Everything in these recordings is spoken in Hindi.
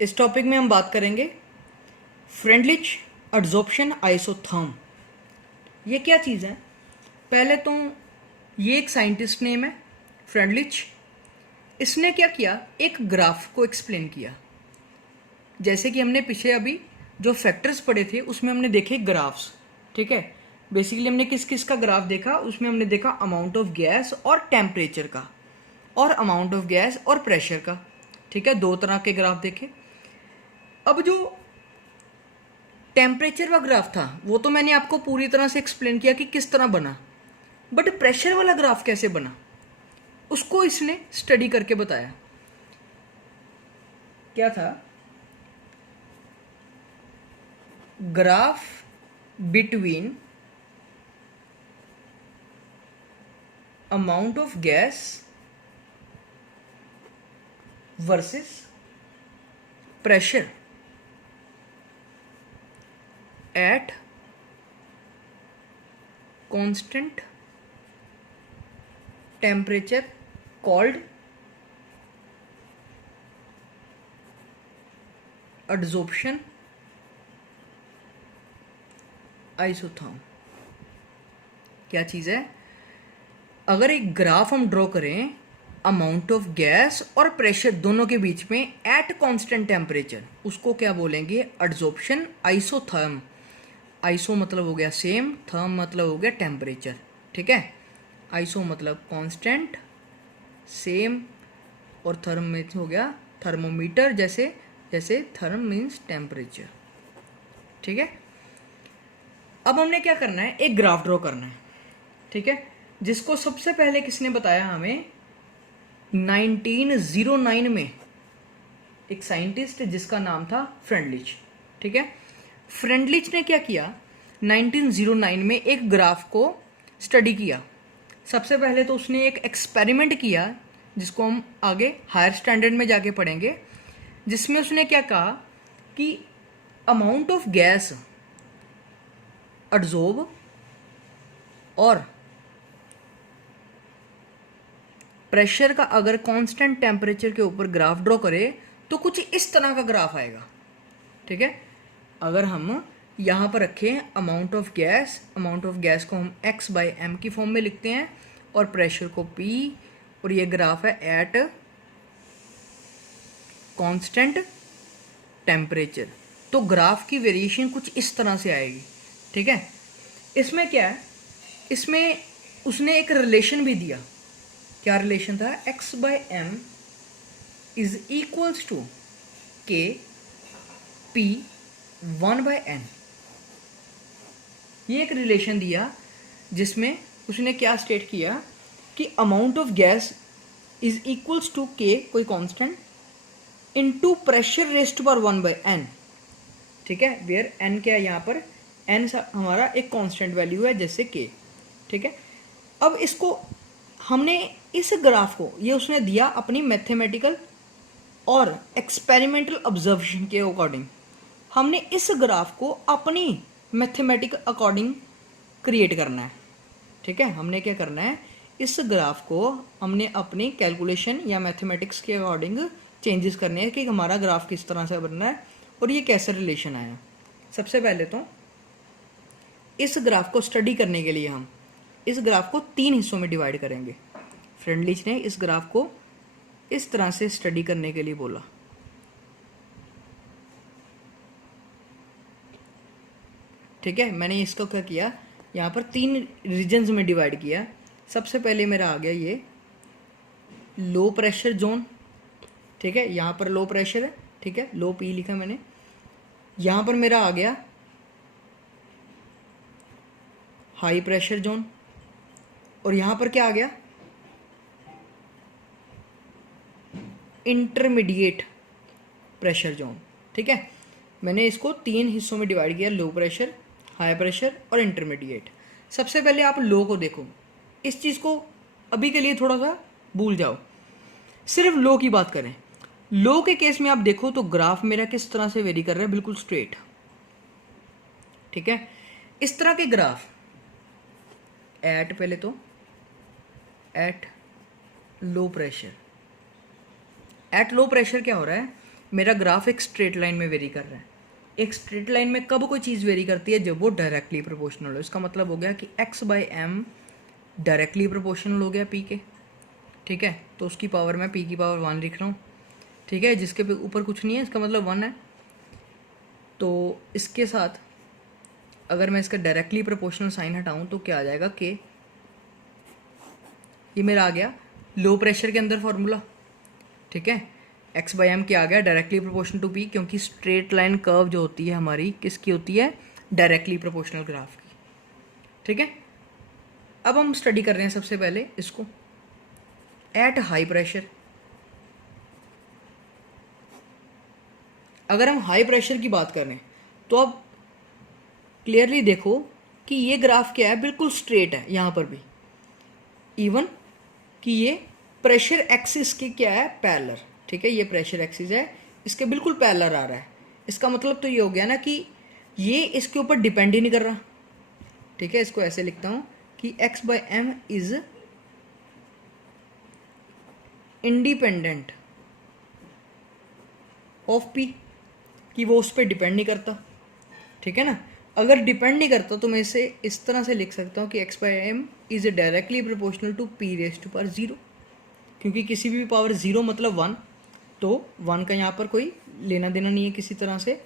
इस टॉपिक में हम बात करेंगे फ्रेंडलिच एड्जॉर्प्शन आइसोथर्म। ये क्या चीज़ है? पहले तो ये एक साइंटिस्ट नेम है फ्रेंडलिच। इसने क्या किया, एक ग्राफ को एक्सप्लेन किया। जैसे कि हमने पीछे अभी जो फैक्टर्स पढ़े थे उसमें हमने देखे ग्राफ्स, ठीक है। बेसिकली हमने किस किस का ग्राफ देखा, उसमें हमने देखा अमाउंट ऑफ गैस और टेम्परेचर का, और अमाउंट ऑफ गैस और प्रेशर का, ठीक है। दो तरह के ग्राफ देखे। अब जो टेम्परेचर का ग्राफ था वो तो मैंने आपको पूरी तरह से एक्सप्लेन किया कि किस तरह बना, बट प्रेशर वाला ग्राफ कैसे बना उसको इसने स्टडी करके बताया। क्या था? Graph between amount of gas versus pressure at constant temperature called adsorption isotherm। क्या चीज़ है? अगर एक ग्राफ हम ड्रॉ करें अमाउंट ऑफ गैस और प्रेशर दोनों के बीच में एट कांस्टेंट टेम्परेचर, उसको क्या बोलेंगे? Adsorption isotherm. आइसो मतलब हो गया सेम, थर्म मतलब हो गया टेम्परेचर, ठीक है। आइसो मतलब कांस्टेंट, सेम, और थर्म में हो गया थर्मोमीटर, जैसे जैसे थर्म मीन्स टेम्परेचर, ठीक है। अब हमने क्या करना है, एक ग्राफ ड्रॉ करना है, ठीक है, जिसको सबसे पहले किसने बताया हमें? 1909 में एक साइंटिस्ट जिसका नाम था फ्रेंडलिच, ठीक है। फ्रेंडलिच ने क्या किया, 1909 में एक ग्राफ को स्टडी किया। सबसे पहले तो उसने एक एक्सपेरिमेंट किया जिसको हम आगे हायर स्टैंडर्ड में जाके पढ़ेंगे, जिसमें उसने क्या कहा कि अमाउंट ऑफ गैस एड्सॉर्ब और प्रेशर का अगर कांस्टेंट टेम्परेचर के ऊपर ग्राफ ड्रॉ करे तो कुछ इस तरह का ग्राफ आएगा, ठीक है। अगर हम यहाँ पर रखें अमाउंट ऑफ गैस को हम x/m की फॉर्म में लिखते हैं और प्रेशर को p, और ये ग्राफ है एट कांस्टेंट टेम्परेचर, तो ग्राफ की वेरिएशन कुछ इस तरह से आएगी, ठीक है। इसमें क्या है, इसमें उसने एक रिलेशन भी दिया। क्या रिलेशन था? x/m is equals to k p 1/n। ये एक रिलेशन दिया जिसमें उसने क्या स्टेट किया कि amount of gas is equals to k, कोई constant, into pressure raised power 1/n, ठीक है। वेयर n क्या है यहाँ पर? n हमारा एक कांस्टेंट वैल्यू है जैसे k, ठीक है। अब इसको हमने इस ग्राफ को, ये उसने दिया अपनी मैथमेटिकल और एक्सपेरिमेंटल ऑब्जर्वेशन के अकॉर्डिंग। हमने इस ग्राफ को अपनी मैथमेटिकल अकॉर्डिंग क्रिएट करना है, ठीक है। हमने क्या करना है, इस ग्राफ को हमने अपनी कैलकुलेशन या मैथमेटिक्स के अकॉर्डिंग चेंजेस करने हैं कि हमारा ग्राफ किस तरह से बनना है और ये कैसे रिलेशन आया। सबसे पहले तो इस ग्राफ को स्टडी करने के लिए हम इस ग्राफ को 3 हिस्सों में डिवाइड करेंगे। फ्रेंडलिच ने इस ग्राफ को इस तरह से स्टडी करने के लिए बोला, ठीक है। मैंने इसको क्या किया, यहाँ पर 3 रीजन्स में डिवाइड किया। सबसे पहले मेरा आ गया ये लो प्रेशर जोन, ठीक है। यहाँ पर लो प्रेशर है, ठीक है, लो पी लिखा मैंने। यहाँ पर मेरा आ गया हाई प्रेशर जोन, और यहाँ पर क्या आ गया? इंटरमीडिएट प्रेशर जोन, ठीक है। मैंने इसको 3 हिस्सों में डिवाइड किया, लो प्रेशर, हाई प्रेशर और इंटरमीडिएट। सबसे पहले आप लो को देखो, इस चीज़ को अभी के लिए थोड़ा सा भूल जाओ, सिर्फ लो की बात करें। लो के केस में आप देखो तो ग्राफ मेरा किस तरह से वेरी कर रहा है, बिल्कुल स्ट्रेट, ठीक है। इस तरह के ग्राफ एट, पहले तो at low pressure, at low pressure क्या हो रहा है, मेरा ग्राफ एक स्ट्रेट लाइन में वेरी कर रहा है। एक स्ट्रेट लाइन में कब कोई चीज़ वेरी करती है? जब वो डायरेक्टली प्रोपोर्शनल हो। इसका मतलब हो गया कि x/m डायरेक्टली प्रोपोर्शनल हो गया p के, ठीक है। तो उसकी पावर मैं p की पावर 1 लिख रहा हूँ, ठीक है, जिसके ऊपर कुछ नहीं है, इसका मतलब 1 है। तो इसके साथ अगर मैं इसका डायरेक्टली प्रोपोर्शनल साइन हटाऊँ तो क्या आ जाएगा? k। ये मेरा आ गया लो प्रेशर के अंदर फॉर्मूला, ठीक है। x/m क्या आ गया? डायरेक्टली प्रोपोर्शनल टू p, क्योंकि स्ट्रेट लाइन कर्व जो होती है हमारी किसकी होती है? डायरेक्टली प्रोपोर्शनल ग्राफ की, ठीक है। अब हम स्टडी कर रहे हैं सबसे पहले इसको एट हाई प्रेशर। अगर हम हाई प्रेशर की बात करें तो अब क्लियरली देखो कि ये ग्राफ क्या है? बिल्कुल स्ट्रेट है यहाँ पर भी, इवन कि ये प्रेशर एक्सिस की क्या है? पैरेलल, ठीक है। ये प्रेशर एक्सिस है, इसके बिल्कुल पैरेलल आ रहा है। इसका मतलब तो ये हो गया ना कि ये इसके ऊपर डिपेंड ही नहीं कर रहा, ठीक है। इसको ऐसे लिखता हूँ कि x/m is independent of p, कि वो उस पर डिपेंड नहीं करता, ठीक है ना। अगर डिपेंड नहीं करता तो मैं इसे इस तरह से लिख सकता हूँ कि x/m is directly proportional to p⁻0, क्योंकि किसी भी पावर 0 मतलब 1, तो 1 का यहाँ पर कोई लेना देना नहीं है किसी तरह से,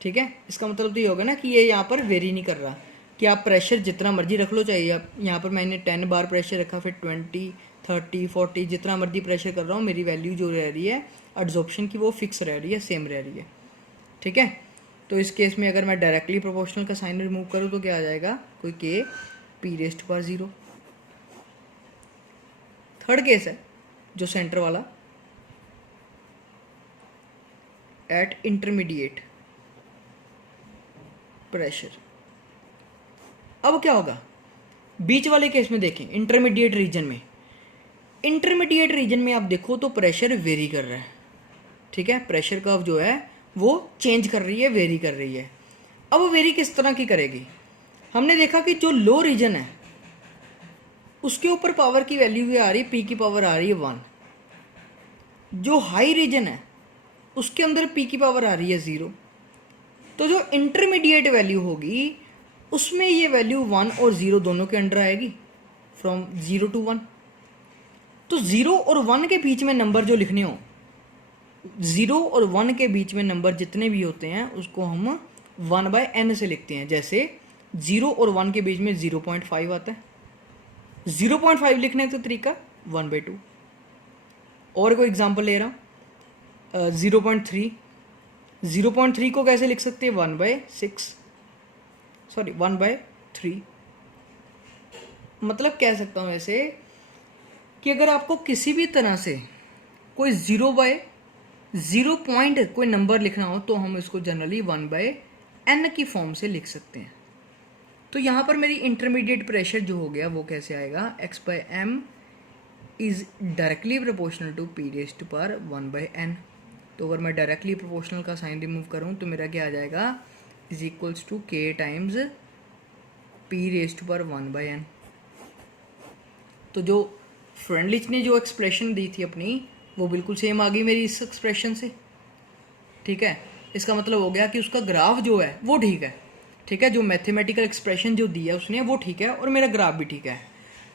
ठीक है। इसका मतलब तो ये होगा ना कि ये यहाँ पर वेरी नहीं कर रहा, कि आप प्रेशर जितना मर्जी रख लो, चाहिए आप यहाँ पर मैंने 10 बार प्रेशर रखा, फिर 20, 30, 40 जितना मर्जी प्रेशर कर रहा हूँ, मेरी वैल्यू जो रह रही है एड्जॉर्प्शन की वो फिक्स रह रही है, सेम रह रही है, ठीक है। तो इस केस में अगर मैं डायरेक्टली प्रोपोर्शनल का साइन रिमूव करूँ तो क्या आ जाएगा? कोई k p⁻0। थर्ड केस है जो सेंटर वाला, एट इंटरमीडिएट प्रेशर। अब क्या होगा बीच वाले केस में? देखें इंटरमीडिएट रीजन में, इंटरमीडिएट रीजन में आप देखो तो प्रेशर वेरी कर रहा है, ठीक है। प्रेशर कर्व जो है वो चेंज कर रही है, वेरी कर रही है। अब वो वेरी किस तरह की करेगी? हमने देखा कि जो लो रीजन है उसके ऊपर पावर की वैल्यू आ रही है, p की पावर आ रही है 1। जो हाई रीजन है उसके अंदर p की पावर आ रही है 0। तो जो इंटरमीडिएट वैल्यू होगी उसमें ये वैल्यू 1 और 0 दोनों के अंडर आएगी, फ्रॉम 0 to 1। तो 0 और 1 के बीच में नंबर जो लिखने हो, 0 और 1 के बीच में नंबर जितने भी होते हैं उसको हम 1/n से लिखते हैं। जैसे 0 और 1 के बीच में 0.5 आता है, 0.5 लिखने का तरीका 1/2। और कोई एग्जांपल ले रहा हूँ 0.3, 0.3 को कैसे लिख सकते हैं? 1/6, सॉरी 1/3। मतलब कह सकता हूँ ऐसे कि अगर आपको किसी भी तरह से कोई 0/0 पॉइंट कोई नंबर लिखना हो तो हम इसको जनरली 1/n की फॉर्म से लिख सकते हैं। तो यहाँ पर मेरी इंटरमीडिएट प्रेशर जो हो गया वो कैसे आएगा? x/m is directly proportional to p⁻1/n। तो अगर मैं डायरेक्टली प्रोपोर्शनल का साइन रिमूव करूँ तो मेरा क्या आ जाएगा? Is equals to k times p⁻1/n। तो जो फ्रेंडलिच ने जो एक्सप्रेशन दी थी अपनी वो बिल्कुल सेम आ गई मेरी इस एक्सप्रेशन से, ठीक है। इसका मतलब हो गया कि उसका ग्राफ जो है वो ठीक है, ठीक है। जो मैथमेटिकल एक्सप्रेशन जो दिया उसने वो ठीक है और मेरा ग्राफ भी ठीक है।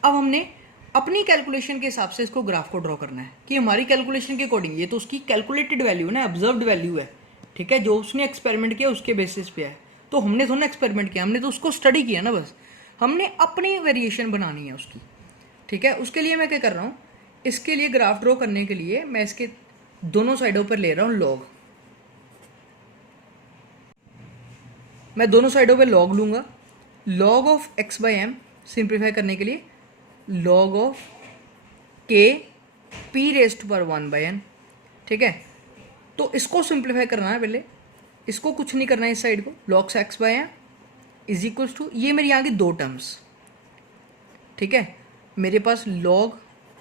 अब हमने अपनी कैलकुलेशन के हिसाब से इसको ग्राफ को ड्रॉ करना है कि हमारी कैलकुलेशन के अकॉर्डिंग, ये तो उसकी कैलकुलेटेड वैल्यू है ना, ऑब्जर्व्ड वैल्यू है, ठीक है। जो उसने एक्सपेरिमेंट किया उसके बेसिस पे है। तो हमने थोड़ा एक्सपेरिमेंट किया, हमने तो उसको स्टडी किया ना, बस हमने अपनी वेरिएशन बनानी है उसकी, ठीक है। उसके लिए मैं क्या कर रहा हूँ, इसके लिए ग्राफ ड्रॉ करने के लिए मैं इसके दोनों साइडों पर ले रहा हूँ लॉग। मैं दोनों साइडों पे लॉग लूँगा। लॉग ऑफ x/m सिंप्लीफाई करने के लिए लॉग ऑफ k p⁻1/n, ठीक है। तो इसको सिंप्लीफाई करना है पहले, इसको कुछ नहीं करना है, इस साइड को log से x/m इज इक्वल्स टू, ये मेरी यहाँ की दो टर्म्स, ठीक है। मेरे पास log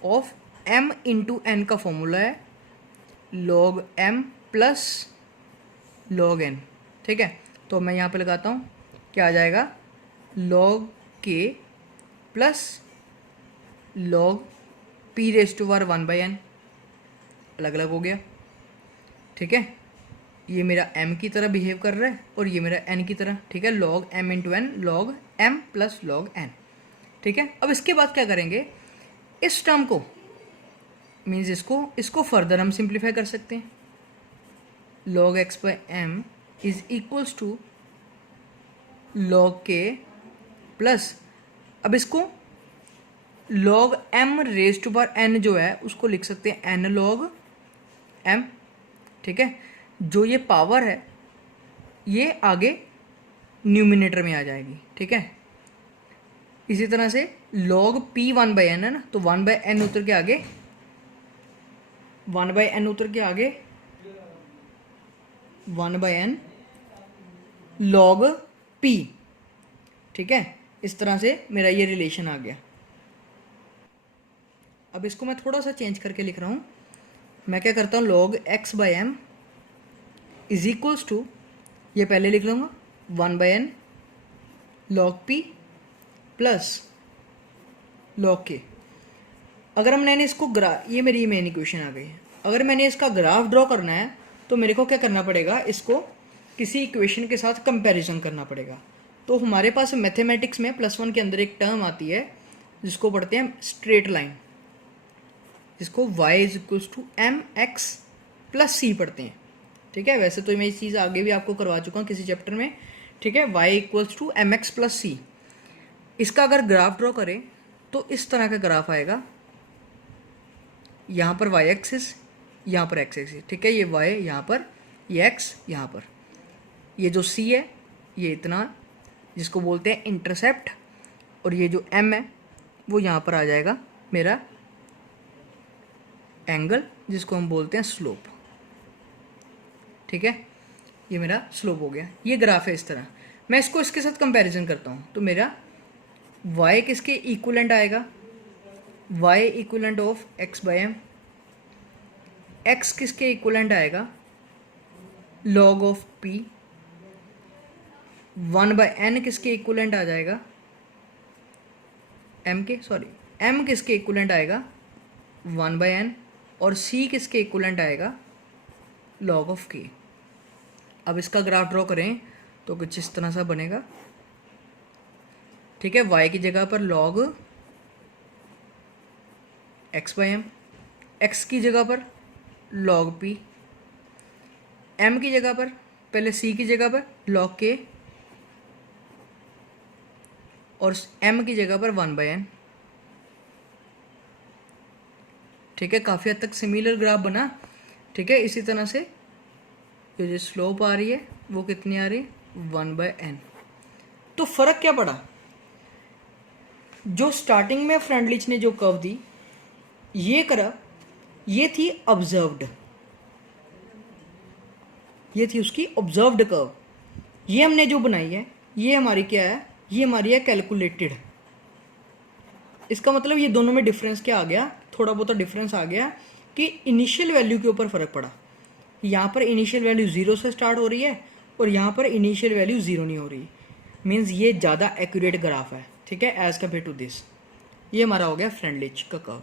of m into n का फॉर्मूला है log m plus log n, ठीक है। तो मैं यहाँ पे लगाता हूँ, क्या आ जाएगा? log k plus log p⁻1/n, अलग अलग हो गया, ठीक है। ये मेरा m की तरह बिहेव कर रहा है और ये मेरा n की तरह, ठीक है, log m into N, log m plus log n, ठीक है। अब इसके बाद क्या करेंगे, इस टर्म को मीन्स इसको फर्दर हम सिंप्लीफाई कर सकते हैं। log x by m is equals to log k plus, अब इसको log m raise to power n जो है उसको लिख सकते हैं n log m, ठीक है। जो ये पावर है ये आगे न्यूमिनेटर में आ जाएगी, ठीक है। इसी तरह से log p 1 बाई एन है ना, तो 1 बाई एन उतर के आगे 1 बाई एन उतर के आगे 1 बाई एन log p, ठीक है। इस तरह से मेरा ये रिलेशन आ गया। अब इसको मैं थोड़ा सा चेंज करके लिख रहा हूँ। मैं क्या करता हूँ, log x by M is equals to, ये पहले लिख लूँगा 1 by N log p plus log k। अगर मैंने इसको ये मेरी मेन इक्वेशन आ गई है। अगर मैंने इसका ग्राफ ड्रॉ करना है तो मेरे को क्या करना पड़ेगा, इसको किसी इक्वेशन के साथ कंपैरिजन करना पड़ेगा। तो हमारे पास मैथमेटिक्स में +1 के अंदर एक टर्म आती है जिसको पढ़ते हैं स्ट्रेट लाइन, जिसको y is equals to M X plus C पढ़ते हैं, ठीक है। वैसे तो मैं ये चीज़ आगे भी आपको करवा चुका हूँ किसी चैप्टर में, ठीक है। y equals to M X plus C. इसका अगर ग्राफ ड्रॉ करें तो इस तरह का ग्राफ आएगा, यहाँ पर y एक्सिस, यहाँ पर x एक्सिस, ठीक है। ये y यहाँ पर, ये x यहाँ पर, ये जो c है ये इतना जिसको बोलते हैं इंटरसेप्ट, और ये जो m है वो यहाँ पर आ जाएगा मेरा एंगल जिसको हम बोलते हैं स्लोप, ठीक है। ये मेरा स्लोप हो गया, ये ग्राफ है इस तरह। मैं इसको इसके साथ कंपैरिजन करता हूँ तो मेरा y किसके इक्विवेलेंट आएगा, y equivalent of x by M, x किसके इक्विवेलेंट आएगा log of p, 1 by N किसके इक्विवेलेंट आ जाएगा m किसके इक्विवेलेंट आएगा 1 बाई एन, और c किसके इक्विवेलेंट आएगा log ऑफ k। अब इसका ग्राफ ड्रॉ करें तो कुछ इस तरह सा बनेगा, ठीक है। y की जगह पर log x by M, x की जगह पर log p, m की जगह पर, पहले c की जगह पर log k, और m की जगह पर 1 बाई एन, ठीक है। काफ़ी हद तक सिमिलर ग्राफ बना, ठीक है। इसी तरह से जो स्लोप आ रही है वो कितनी आ रही है 1 बाई एन। तो फर्क क्या पड़ा, जो स्टार्टिंग में फ्रेंडलिच ने जो कर्व दी ये करा, ये थी ऑब्जर्व्ड, ये थी उसकी ऑब्जर्व्ड कर्व। ये हमने जो बनाई है ये हमारी क्या है, ये हमारी है कैलकुलेटेड। इसका मतलब ये दोनों में डिफरेंस क्या आ गया, थोड़ा बहुत डिफरेंस आ गया कि इनिशियल वैल्यू के ऊपर फ़र्क पड़ा। यहाँ पर इनिशियल वैल्यू 0 से स्टार्ट हो रही है और यहाँ पर इनिशियल वैल्यू 0 नहीं हो रही, मीन्स ये ज़्यादा एक्यूरेट ग्राफ है, ठीक है, एज़ कम्पेयर टू दिस। ये हमारा हो गया फ्रेंडलिच का कर्व।